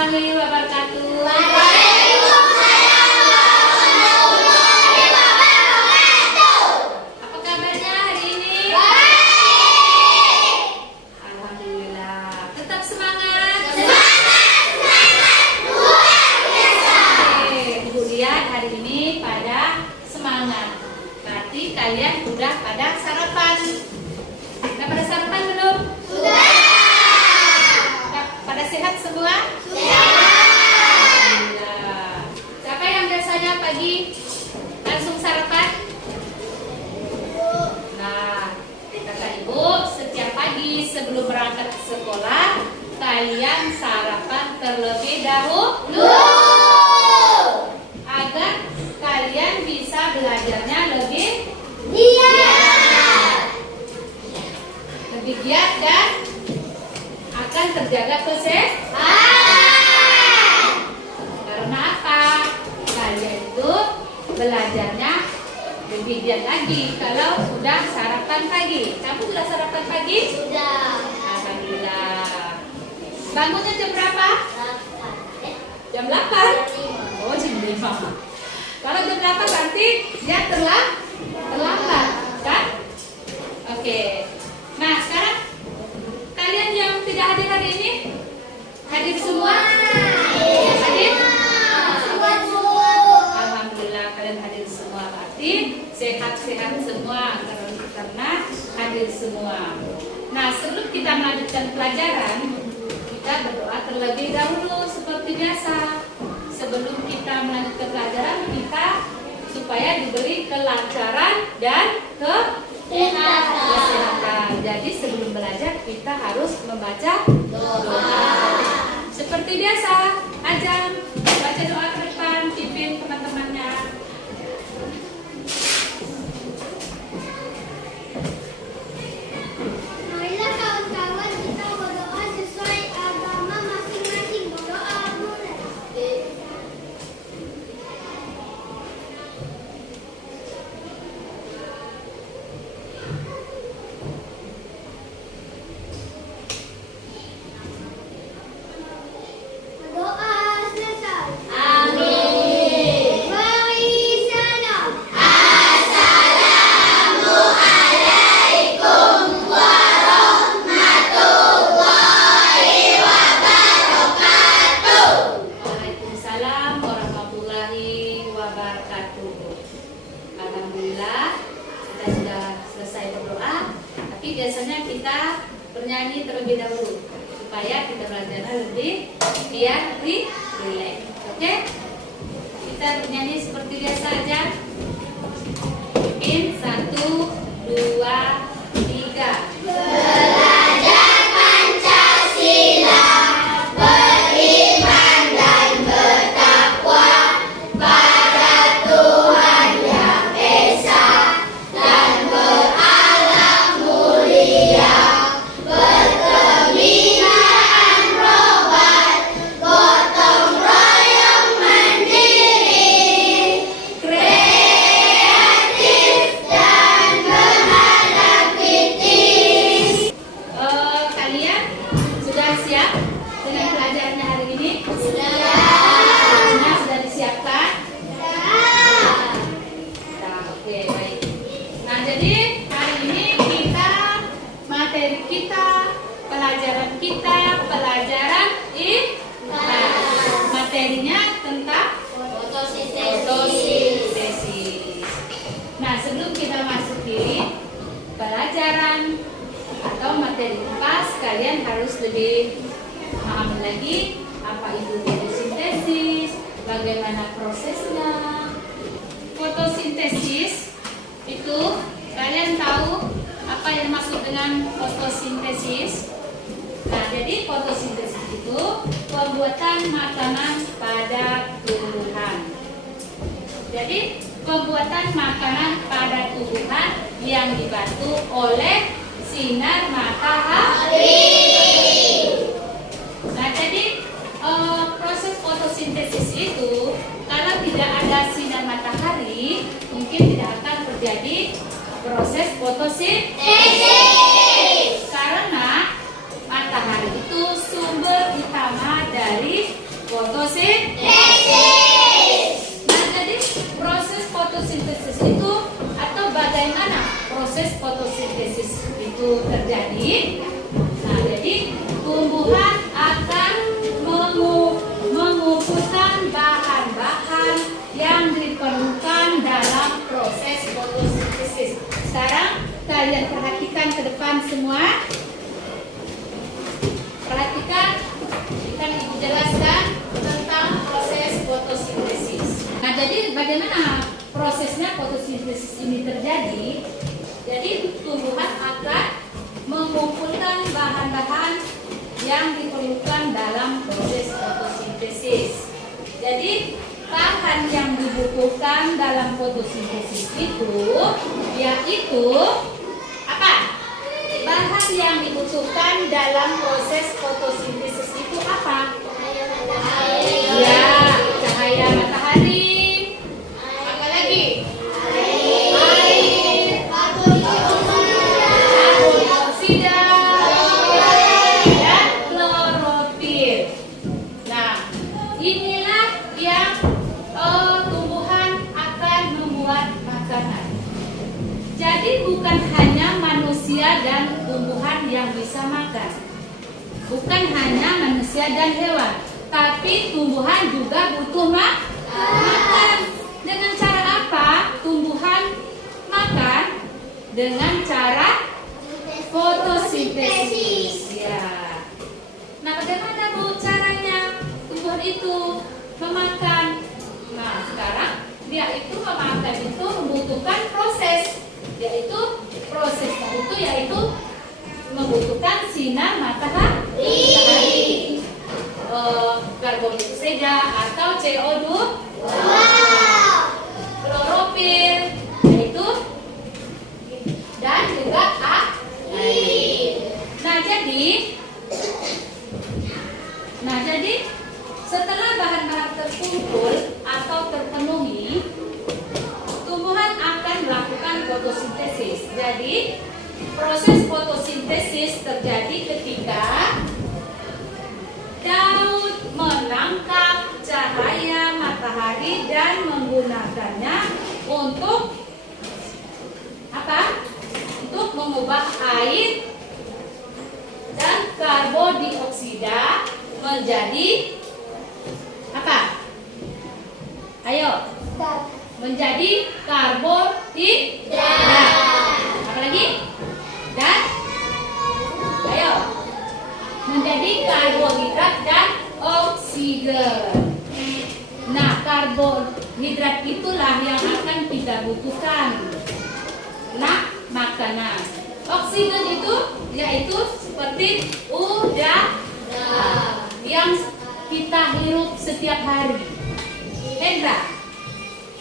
warahmatullahi wabarakatuh. Waalaikumsalam warahmatullahi wabarakatuh. Apa kabarnya hari ini? Baik. Alhamdulillah. Tetap semangat. Semangat luar biasa. Oke, Ibu lihat hari ini pada semangat. Berarti kalian udah pada sarapan. Udah pada sarapan belum? Sudah. Udah pada sehat semua? Sudah. Alhamdulillah. Siapa yang biasanya pagi langsung sarapan? Nah, kata Ibu, setiap pagi sebelum berangkat ke sekolah, kalian sarapan terlebih dahulu agar kalian bisa belajarnya lebih giat dan akan terjaga kesehatan. Karena apa? Kalian itu belajarnya lebih giat lagi kalau sudah sarapan pagi. Kamu sudah sarapan pagi? Sudah. Alhamdulillah. Bangunnya jam berapa? Jam 8? Oh, jam 5. Kalau jam 8 berarti dia terlambat, kan? Oke. Nah, sekarang kalian yang tidak hadir hari ini, hadir semua? Hadir? Alhamdulillah kalian hadir semua. Berarti sehat-sehat semua karena hadir semua. Nah, sebelum kita melanjutkan pelajaran, kita berdoa terlebih dahulu seperti biasa. Sebelum kita melanjutkan pelajaran, kita supaya diberi kelancaran dan kesehatan. Jadi sebelum belajar kita harus membaca doa. Seperti biasa, Ajam baca doa ke depan, pimpin teman-temannya. Marilah kawan-kawan kita berdoa sesuai agama masing-masing. Berdoa mulai. Doa selesai. Amin. Mari salam. Assalamualaikum warahmatullahi wabarakatuh. Waalaikumsalam warahmatullahi wabarakatuh. Alhamdulillah kita sudah selesai berdoa. Tapi biasanya kita bernyanyi terlebih dahulu supaya kita belajarnya lebih biar rileks. Oke? Kita bernyanyi seperti biasa aja. Mungkin 1, 2, 3. Belajar Pancasila, beriman dan bertakwa pada Tuhan Yang Esa dan berakhlak mulia, berkebinaan robat, gotong royong mandiri, kreatif dan berhadap kritis. Kalian sudah siap dengan pelajarannya hari ini? Sudah. Semuanya sudah disiapkan? Sudah. Nah, oke, baik. Nah, jadi hari ini materi kita, pelajaran materinya tentang fotosintesis. Nah, sebelum kita masuki pelajaran atau materi kupas, kalian harus lebih paham lagi apa itu fotosintesis, bagaimana prosesnya. Fotosintesis itu kalian tahu apa yang dimaksud dengan fotosintesis? Nah, jadi fotosintesis itu pembuatan makanan pada tumbuhan. Jadi pembuatan makanan pada tumbuhan yang dibantu oleh sinar matahari. Nah, jadi proses fotosintesis itu kalau tidak ada sinar matahari, mungkin tidak akan terjadi proses fotosintesis. Karena matahari itu sumber utama dari Fotosintesis. Nah, jadi proses fotosintesis itu atau bagaimana proses fotosintesis itu terjadi? Nah, jadi tumbuhan akan mengumpulkan bahan-bahan yang diperlukan dalam proses fotosintesis. Sekarang kalian perhatikan ke depan semua. Perhatikan, akan Ibu jelaskan tentang proses fotosintesis. Nah, jadi bagaimana prosesnya fotosintesis ini terjadi? Jadi tumbuhan akan mengumpulkan bahan-bahan yang diperlukan dalam proses fotosintesis. Jadi bahan yang dibutuhkan dalam fotosintesis itu yaitu apa? Bahan yang dibutuhkan dalam proses fotosintesis itu apa? Ya, cahaya matahari. Apa lagi? Air, karbon dioksida, dan klorofil. Nah, inilah yang tumbuhan akan membuat makanan. Jadi bukan hanya manusia dan tumbuhan yang bisa makan. Bukan hanya manusia dan hewan, tapi tumbuhan juga butuh makan. Dengan cara apa tumbuhan makan? Dengan cara fotosintesis. Ya. Nah, bagaimana Bu caranya tumbuhan itu memakan? Nah, sekarang dia itu memakan itu membutuhkan proses, yaitu prosesnya itu yaitu membutuhkan sinar matahari, karbon dioksida atau CO2, klorofil, yaitu dan juga air. Nah jadi setelah bahan-bahan terkumpul atau terpenuhi, tumbuhan akan melakukan fotosintesis. Jadi proses fotosintesis terjadi ketika daun menangkap cahaya matahari dan menggunakannya untuk apa? Untuk mengubah air dan karbon dioksida menjadi apa? Ayo. Menjadi karbohidrat. Apa lagi? Dan ayo. Menjadi karbohidrat dan oksigen. Nah, karbohidrat itulah yang akan kita butuhkan. Nah, makanan. Oksigen itu yaitu seperti udara yang kita hirup setiap hari. Hendra,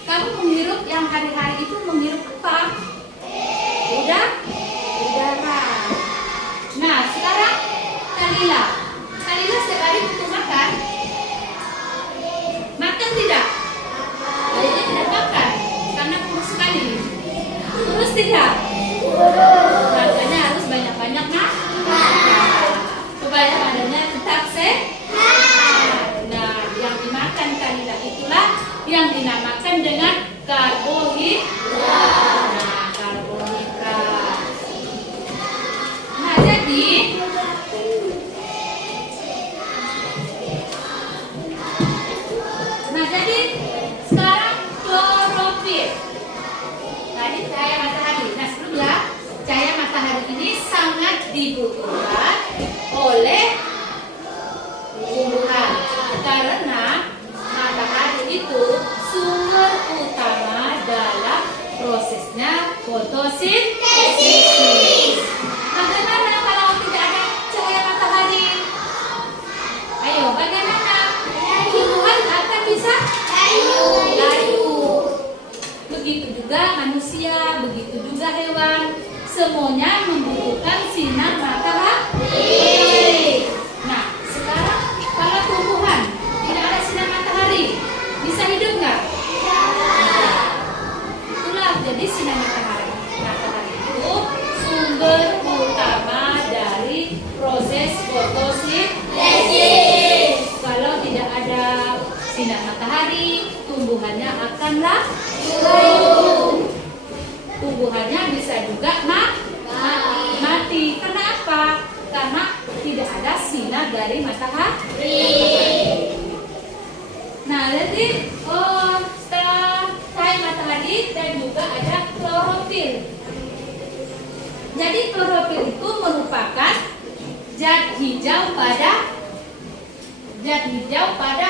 kamu menghirup yang hari-hari itu menghirup apa? Udara. Nah, sekarang Kalila setiap hari butuh makan? Makan tidak? Kalila tidak makan karena kurus sekali. Kurus tidak? Makanya harus banyak-banyak makan supaya badannya tetap sehat. Nah, yang dimakan Kalila itulah yang dinamakan dengan karbohidrat. Nah, karbohidrat. Nah, jadi sekarang klorofil. Tadi cahaya matahari. Nah, sebelumnya cahaya matahari ini sangat dibutuhkan oleh tumbuhan karena matahari itu sumber utama dalam prosesnya fotosintesis. Bagaimana kalau tidak ada cahaya matahari? Ayo, bagaimana? Tumbuhan akan bisa layu. Begitu juga manusia, begitu juga hewan. Semuanya membutuhkan sinar matahari. sinar matahari, tumbuhannya akan layu. Tumbuhannya bisa juga mati. Karena apa? Karena tidak ada sinar dari matahari. Nah, jadi setelah cahaya matahari dan juga ada klorofil. Jadi klorofil itu merupakan zat hijau pada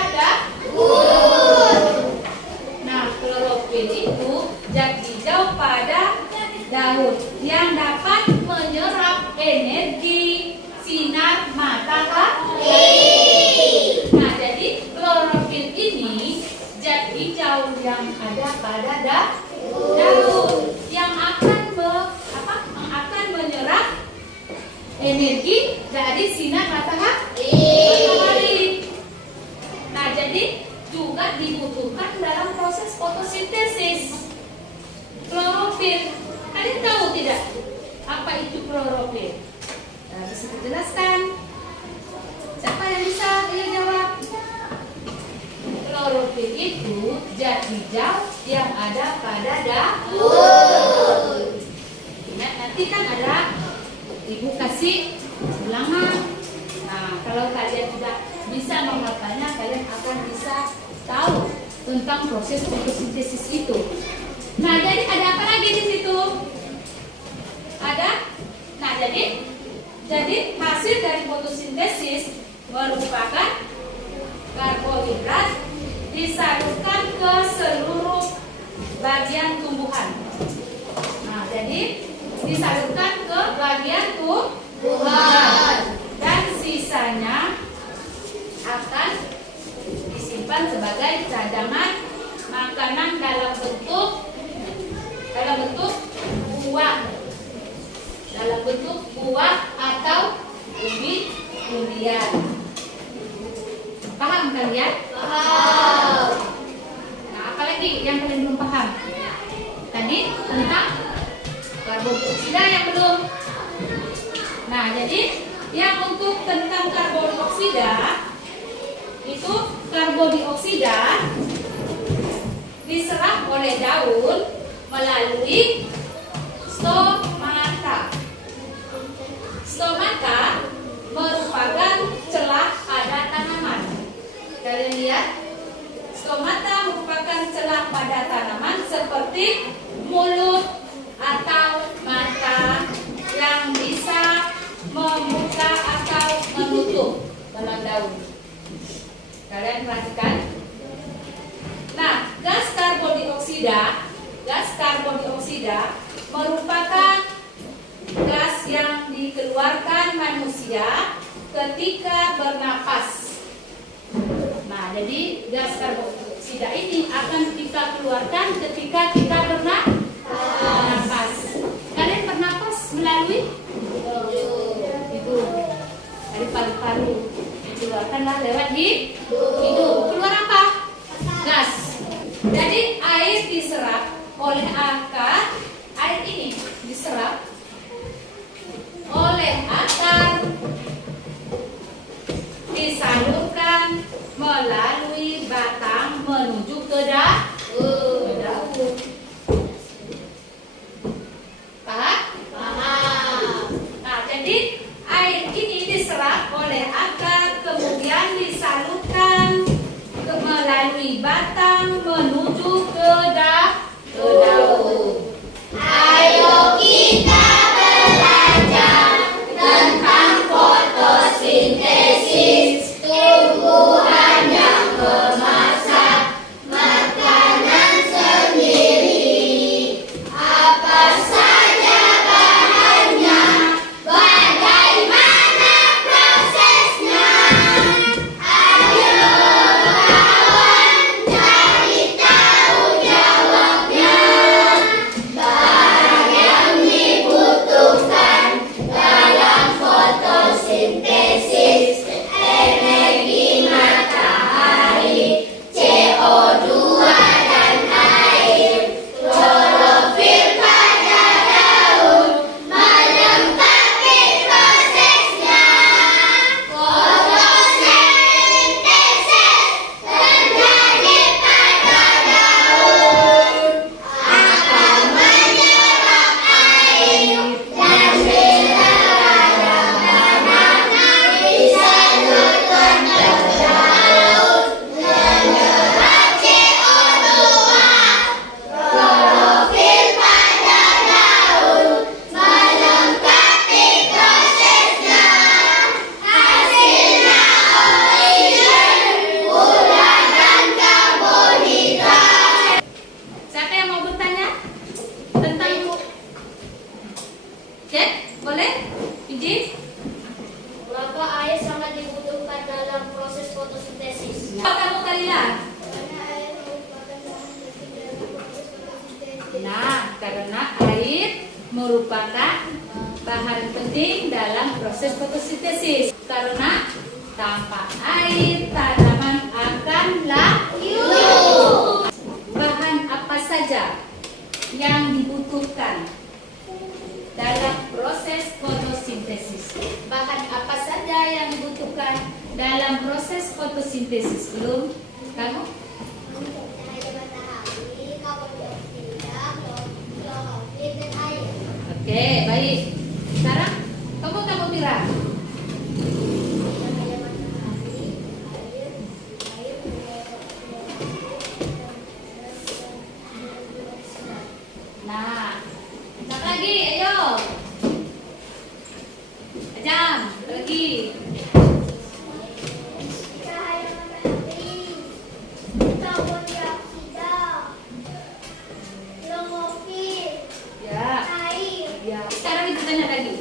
daun. Nah, klorofil itu zat hijau pada daun yang dapat menyerap energi sinar matahari. Nah, jadi klorofil ini zat hijau yang ada pada daun yang akan menyerap energi dari sinar matahari. Nah, jadi juga dibutuhkan dalam proses fotosintesis. Klorofil, kalian tahu tidak apa itu klorofil? Nah, bisa dijelaskan? Siapa yang bisa jawab? Klorofil itu zat hijau yang ada pada daun. Ingat, nanti kan ada ibu kasih ulangan. Nah, kalau kalian sudah bisa menghafalnya, kalian akan bisa tahu tentang proses fotosintesis itu. Nah, jadi ada apa lagi di situ? Nah, jadi hasil dari fotosintesis merupakan karbohidrat disalurkan ke seluruh bagian tumbuhan. Nah, jadi disalurkan ke bagian tumbuhan dan sisanya akan disimpan sebagai cadangan makanan dalam bentuk buah atau umbi-umbian. Paham kalian? Paham. Nah, apalagi yang kalian belum paham? Tadi tentang karbodioksida yang belum. Nah, jadi yang untuk tentang karbodioksida itu karbodioksida diserap oleh daun melalui stomata. Stomata merupakan celah pada tanaman. Kalian lihat, stomata merupakan celah pada tanaman seperti mulut atau mata yang bisa membuka atau menutup dalam daun. Kalian perhatikan. Nah, gas karbodioksida merupakan gas yang dikeluarkan manusia ketika bernapas. Nah, jadi gas karbodioksida ini akan kita keluarkan ketika kita bernapas. Kalian bernapas melalui hidung, dari paru-paru, dikeluarkanlah lewat hidung. Keluar apa? Gas. Jadi air diserap oleh akar. Air ini diserap oleh akar, disalurkan melalui batang menuju ke daun. Paham? Paham. Nah, jadi air ini diserap oleh akar, kemudian disalurkan melalui batang menuju ke daun. Ayo kita belajar tentang fotosintesis tumbuhan yang memasak makanan sendiri. Apa saja bahannya? Bagaimana prosesnya? Ayo kawan, cari tahu jawabnya. merupakan bahan penting dalam proses fotosintesis karena tanpa air tanaman akan layu. Bahan apa saja yang dibutuhkan dalam proses fotosintesis? Bahan apa saja yang dibutuhkan dalam proses fotosintesis? Belum? Kamu? Cahaya matahari, karbon dioksida, klorofil, dan air. Oke, baik. Sekarang kamu bilang. Cahaya matahari, air, Nah, satu lagi, ayo. Ajam, lagi. cahaya matahari, karbon dioksida, klorofil, Ya, air. ya. Sekarang kita tanya lagi.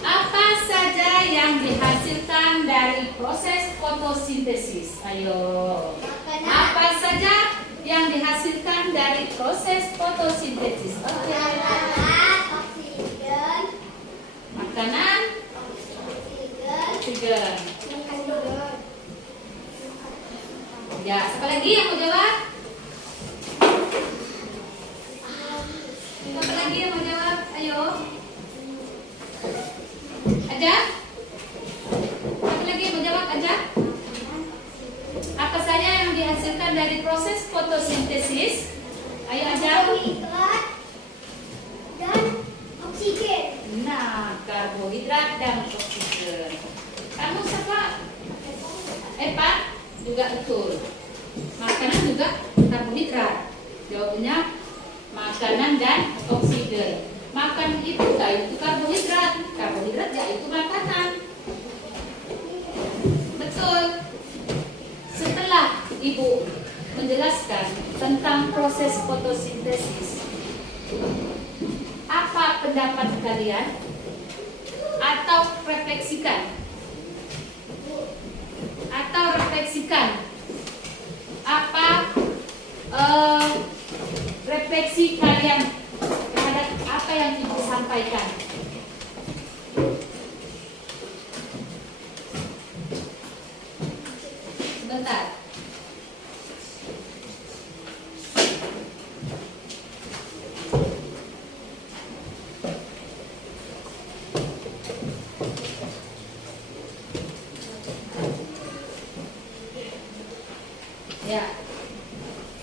Apa saja yang dihasilkan dari proses fotosintesis? Ayo. Makanan, Apa saja yang dihasilkan dari proses fotosintesis? Oke. makanan, oksigen, Makanan, oksigen. Ya, siapa lagi yang mau jawab? Siapa lagi yang mau jawab? Ayo. Aja? Siapa lagi yang mau jawab? Aja? Apa saja yang dihasilkan dari proses fotosintesis? Ayo Aja. karbohidrat, dan oksigen. Nah, karbohidrat dan oksigen. Kamu siapa? Epa? Juga betul. Makanan juga karbohidrat. Jawabnya makanan dan oksigen. Makan itu yaitu karbohidrat. Karbohidrat yaitu makanan. Betul. Setelah Ibu menjelaskan tentang proses fotosintesis, apa pendapat kalian? Atau refleksikan? Apa refleksi kalian terhadap apa yang Ibu sampaikan? Sebentar. Ya.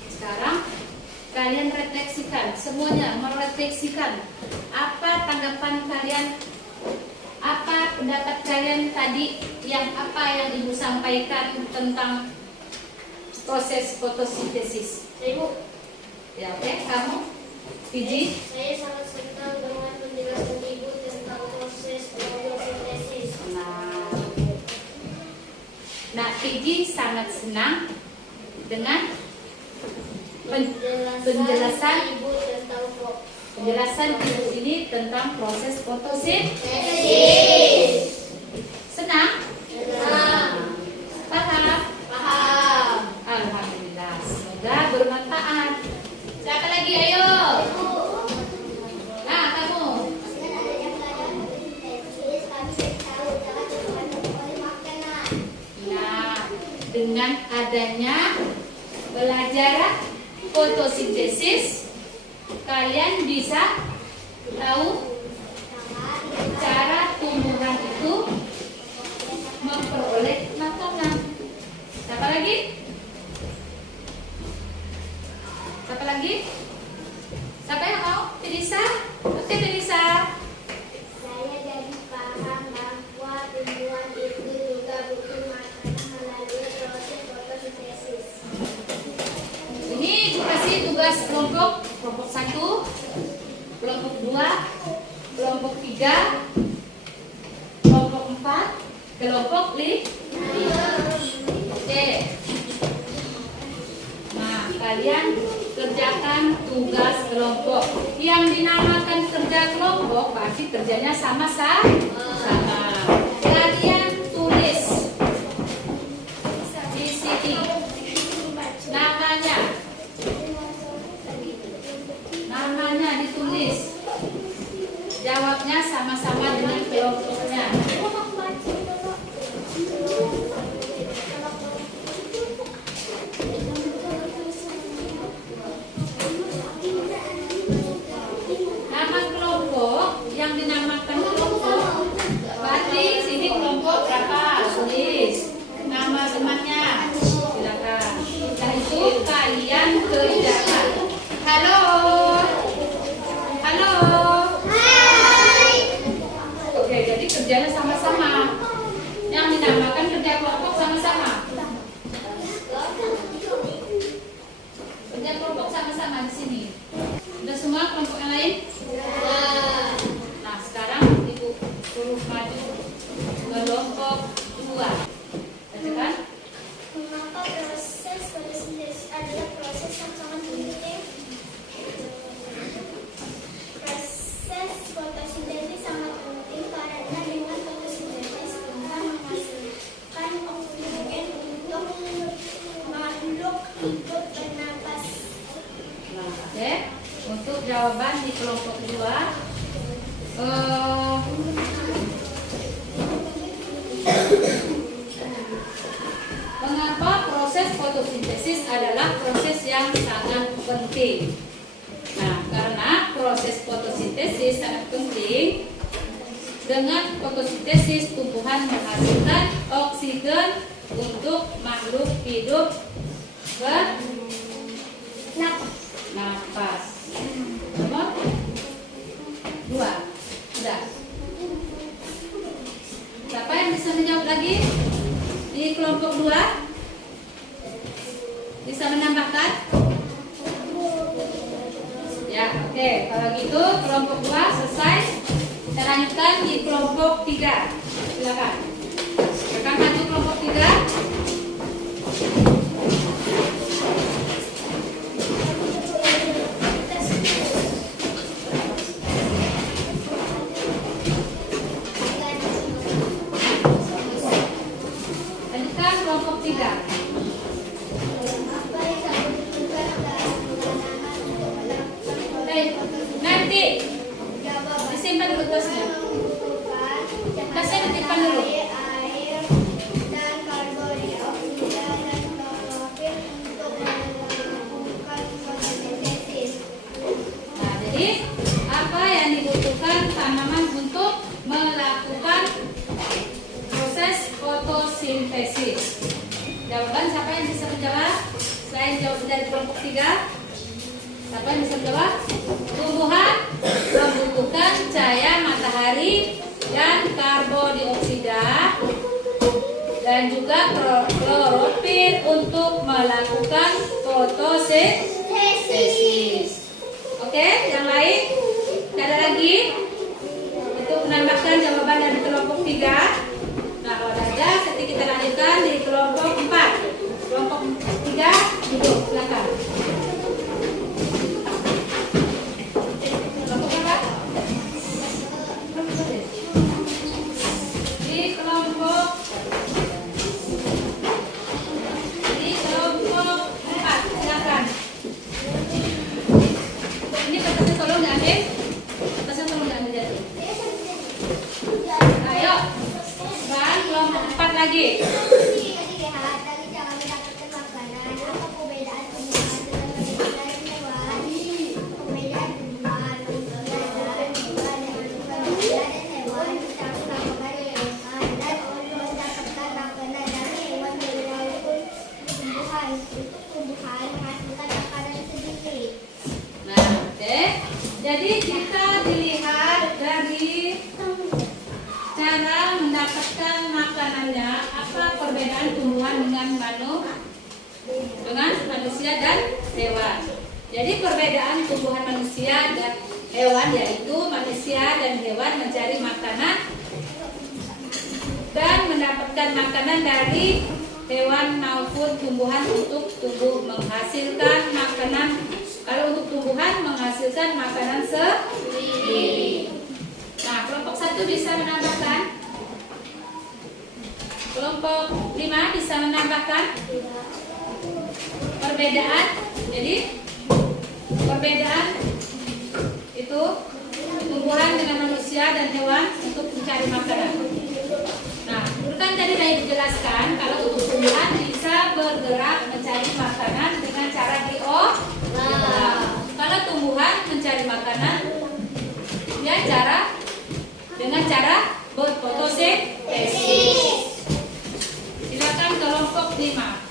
Sekarang kalian refleksikan, semuanya merefleksikan apa tanggapan kalian, apa pendapat kalian tadi yang Ibu sampaikan tentang proses fotosintesis. Ibu, ya oke, kamu, Fiji. Saya sangat senang dengan penjelasan Ibu tentang proses fotosintesis. Nah, Fiji sangat senang dengan penjelasan Ibu tentang penjelasan Ibu ini tentang proses fotosintesis. Senang? Paham? Paham. Alhamdulillah, semoga bermanfaat. Siapa lagi? Ayo. Nah, kamu. Dengan adanya pelajaran fotosintesis, kami jadi tahu cara membuat makanan. Nah, dengan adanya belajar fotosintesis, kalian bisa tahu cara tumbuhan itu memperoleh makanan. Siapa lagi? Siapa lagi? Siapa yang mau? Felisa? Oke, Felisa. Saya jadi paham bahwa tumbuhan itu juga butuh makanan melalui proses fotosintesis. Ini dikasih tugas kelompok 1, kelompok 2, kelompok 3, kelompok 4, kelompok 5. Oke. Nah, kalian kerjakan tugas kelompok. Yang dinamakan kerja kelompok pasti kerjanya sama-sama. Kalian tulis di sini namanya ditulis. jawaban di kelompok 2. Mengapa proses fotosintesis adalah proses yang sangat penting? Nah, karena proses fotosintesis sangat penting. Dengan fotosintesis tumbuhan menghasilkan oksigen untuk makhluk hidup bernafas. Nomor 2. Sudah. Siapa yang bisa menjawab lagi? Di kelompok 2 bisa menambahkan? Ya, oke. Kalau gitu kelompok 2 selesai. Kita lanjutkan di kelompok 3. Silakan. Rekan maju kelompok 3. Lanjutkan kelompok 3. Nanti disimpan dulu tasnya. Tasnya disimpan dulu. Air dan karbon dioksida dan klorofil untuk melakukan fotosintesis. Nah, jadi apa yang dibutuhkan tanaman untuk melakukan proses fotosintesis? Jawaban siapa yang bisa menjawab? Selain jawab dari kelompok 3, siapa yang bisa menjawab? Tumbuhan membutuhkan cahaya matahari dan karbon dioksida dan juga klorofil untuk melakukan fotosintesis. Oke, yang lain? Tidak ada lagi? Untuk menambahkan jawaban dari kelompok 3. Nah, kalau ada, ketika kita lanjutkan di kelompok 4. Kelompok 3, duduk, silakan. Kelompok berapa? Di kelompok 4, silakan. Ini kertasnya tolong diambil. Kertasnya tolong diambil jatuh. Ayo, sekarang kelompok 4 lagi. Lihat dari cara mendapatkan makanan. Apa perbedaan tumbuhan dengan manusia dan hewan? Perbedaan tumbuhan dan manusia dan hewan bisa melakukan hewan dan untuk mendapatkan makanan dari hewan walaupun tumbuhan menghasilkan makanan sendiri. Nah, oke. Jadi kita dilihat dari cara mendapatkan makanannya, apa perbedaan tumbuhan dengan manusia dan hewan. Jadi perbedaan tumbuhan manusia dan hewan yaitu manusia dan hewan mencari makanan dan mendapatkan makanan dari hewan maupun tumbuhan untuk tubuh menghasilkan makanan. Kalau untuk tumbuhan menghasilkan makanan sendiri. Nah, kelompok 1 bisa menambahkan. Kelompok 5 bisa menambahkan perbedaan. Jadi perbedaan itu tumbuhan dengan manusia dan hewan untuk mencari makanan. Nah, kan tadi sudah dijelaskan kalau untuk tumbuhan bisa bergerak mencari makanan dengan cara kalau tumbuhan mencari makanan ya dengan cara berfotosintesis. Silakan kelompok 5.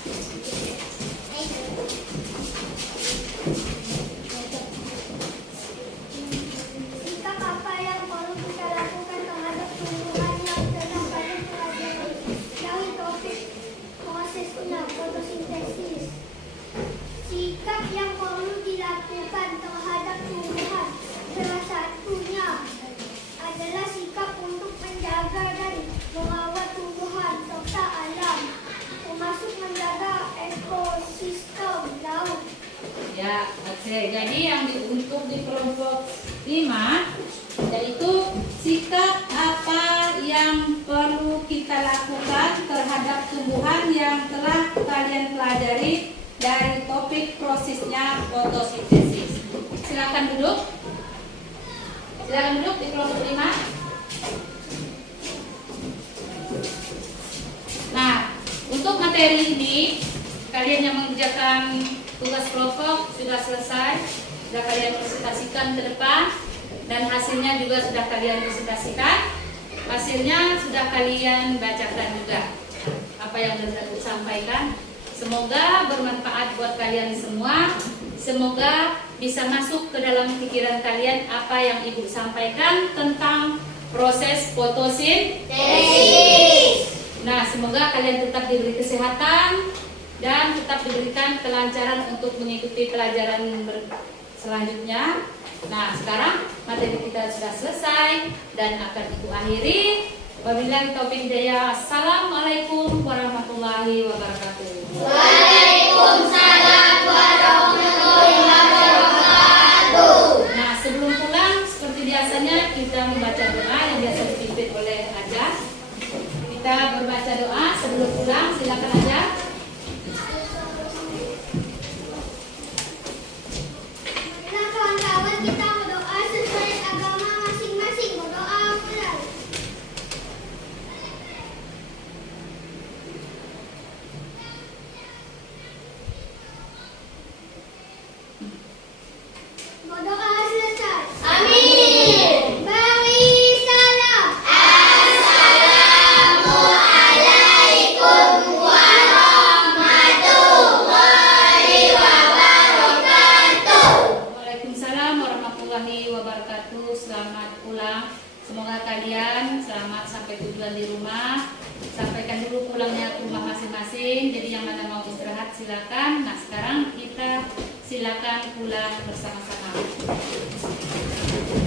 Sikap apa yang perlu kita lakukan terhadap tumbuhan yang sedang pada pelajari dari topik prosesnya fotosintesis? Sikap yang perlu dilakukan terhadap tumbuhan salah satunya adalah sikap untuk menjaga dan merawat tumbuhan serta alam, termasuk menjaga ekosistem laut. Ya, oke. Jadi yang untuk di kelompok 5 yaitu sikap apa yang perlu kita lakukan terhadap tumbuhan yang telah kalian pelajari dari topik prosesnya fotosintesis. silakan duduk. Silakan duduk di kelompok 5. Nah, untuk materi ini kalian yang mengerjakan tugas kelompok sudah selesai, sudah kalian presentasikan ke depan, dan hasilnya juga sudah kalian presentasikan. Hasilnya sudah kalian bacakan juga apa yang sudah aku sampaikan. Semoga bermanfaat buat kalian semua. Semoga bisa masuk ke dalam pikiran kalian apa yang Ibu sampaikan tentang proses fotosintesis. Nah, semoga kalian tetap diberi kesehatan dan tetap diberikan kelancaran untuk mengikuti pelajaran selanjutnya. Nah, sekarang materi kita sudah selesai dan akan Ibu akhiri. Wabillahi taufiq hidayah. Assalamualaikum warahmatullahi wabarakatuh. Waalaikumsalam warahmatullahi wabarakatuh. Nah, sebelum pulang seperti biasanya kita membaca doa yang biasa dipimpin oleh Aja. Kita berbaca doa sebelum pulang, silakan Aja. Nah, kawan-kawan, kita berdoa sesuai agama masing-masing. Berdoa mulai. Berdoa selesai. Amin. Beri salam. Assalamualaikum warahmatullahi wabarakatuh. Waalaikumsalam warahmatullahi wabarakatuh. Selamat pulang. Semoga kalian selamat sampai tujuan di rumah. Sampaikan dulu pulangnya ke rumah masing-masing. Jadi yang mana mau istirahat silakan. Nah, sekarang kita silakan pulang bersama-sama.